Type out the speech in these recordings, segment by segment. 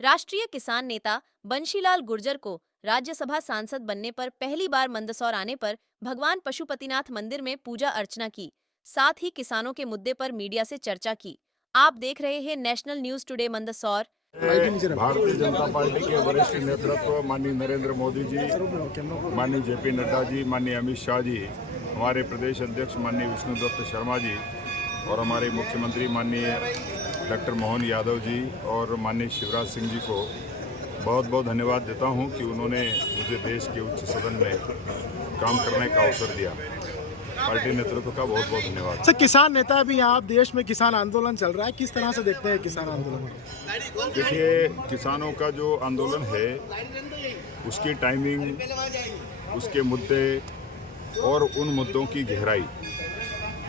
राष्ट्रीय किसान नेता बंशीलाल गुर्जर को राज्यसभा सांसद बनने पर पहली बार मंदसौर आने पर भगवान पशुपतिनाथ मंदिर में पूजा अर्चना की, साथ ही किसानों के मुद्दे पर मीडिया से चर्चा की। आप देख रहे हैं national news today Mandsaur. Bharatiya Janata party के वरिष्ठ नेतृत्व माननीय नरेंद्र मोदी जी, माननीय जेपी नड्डा जी, माननीय अमित शाह जी, हमारे प्रदेश अध्यक्ष माननीय विष्णुदत्त शर्मा जी और हमारे मुख्यमंत्री माननीय डॉक्टर मोहन यादव जी और माननीय शिवराज सिंह जी को बहुत बहुत धन्यवाद देता हूं कि उन्होंने मुझे देश के उच्च सदन में काम करने का अवसर दिया। पार्टी नेतृत्व का बहुत बहुत धन्यवाद। सर, किसान नेता भी यहाँ देश में किसान आंदोलन चल रहा है, किस तरह से देखते हैं किसान आंदोलन? देखिए, किसानों का जो आंदोलन है उसकी टाइमिंग, उसके मुद्दे और उन मुद्दों की गहराई,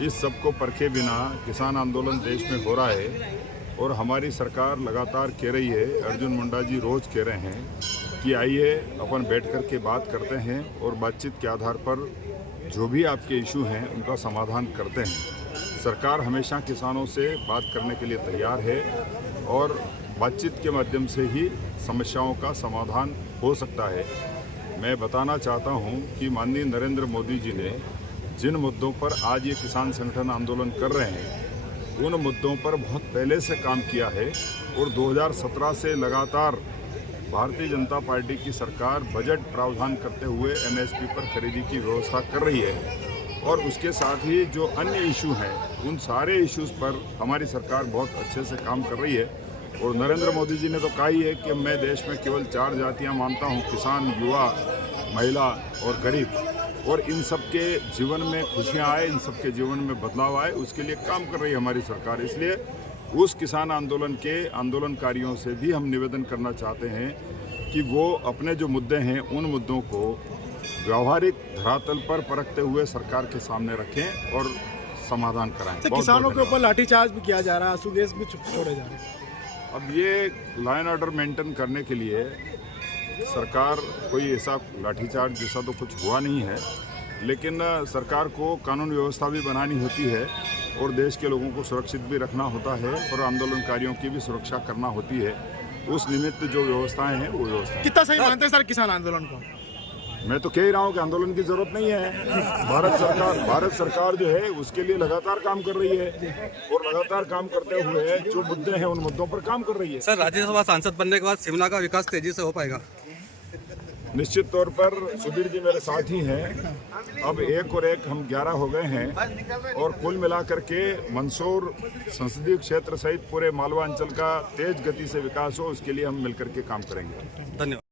इस सब को परखे बिना किसान आंदोलन देश में हो रहा है। और हमारी सरकार लगातार कह रही है, अर्जुन मुंडा जी रोज कह रहे हैं कि आइए अपन बैठ कर के बात करते हैं और बातचीत के आधार पर जो भी आपके इशू हैं उनका समाधान करते हैं। सरकार हमेशा किसानों से बात करने के लिए तैयार है और बातचीत के माध्यम से ही समस्याओं का समाधान हो सकता है। मैं बताना चाहता हूं कि माननीय नरेंद्र मोदी जी ने जिन मुद्दों पर आज ये किसान संगठन आंदोलन कर रहे हैं उन मुद्दों पर बहुत पहले से काम किया है और 2017 से लगातार भारतीय जनता पार्टी की सरकार बजट प्रावधान करते हुए एमएसपी पर खरीदी की व्यवस्था कर रही है। और उसके साथ ही जो अन्य इशू हैं उन सारे इश्यूज़ पर हमारी सरकार बहुत अच्छे से काम कर रही है। और नरेंद्र मोदी जी ने तो कहा ही है कि मैं देश में केवल 4 जातियां मानता हूं, किसान, युवा, महिला और गरीब, और इन सब के जीवन में खुशियां आए, इन सब के जीवन में बदलाव आए, उसके लिए काम कर रही है हमारी सरकार। इसलिए उस किसान आंदोलन के आंदोलनकारियों से भी हम निवेदन करना चाहते हैं कि वो अपने जो मुद्दे हैं उन मुद्दों को व्यावहारिक धरातल पर परखते हुए सरकार के सामने रखें और समाधान कराएं। तो किसानों के ऊपर लाठीचार्ज भी किया जा रहा है, आंसू गैस भी छोड़े जा रहे हैं। अब ये लाइन ऑर्डर मेंटेन करने के लिए सरकार कोई ऐसा लाठीचार्ज जैसा तो कुछ हुआ नहीं है, लेकिन सरकार को कानून व्यवस्था भी बनानी होती है और देश के लोगों को सुरक्षित भी रखना होता है और आंदोलनकारियों की भी सुरक्षा करना होती है। उस निमित्त जो व्यवस्थाएं हैं वो व्यवस्था। कितना सही मानते हैं सर किसान आंदोलन को? मैं तो कह ही रहा हूँ कि आंदोलन की जरूरत नहीं है। भारत सरकार जो है उसके लिए लगातार काम कर रही है और लगातार काम करते हुए जो मुद्दे हैं उन मुद्दों पर काम कर रही है। सर, राज्यसभा सांसद बनने के बाद शिमला का विकास तेजी से हो पाएगा? निश्चित तौर पर सुधीर जी मेरे साथ ही हैं। अब एक और एक हम 11 हो गए हैं और कुल मिलाकर के मंदसौर संसदीय क्षेत्र सहित पूरे मालवा अंचल का तेज गति से विकास हो, उसके लिए हम मिलकर के काम करेंगे। धन्यवाद।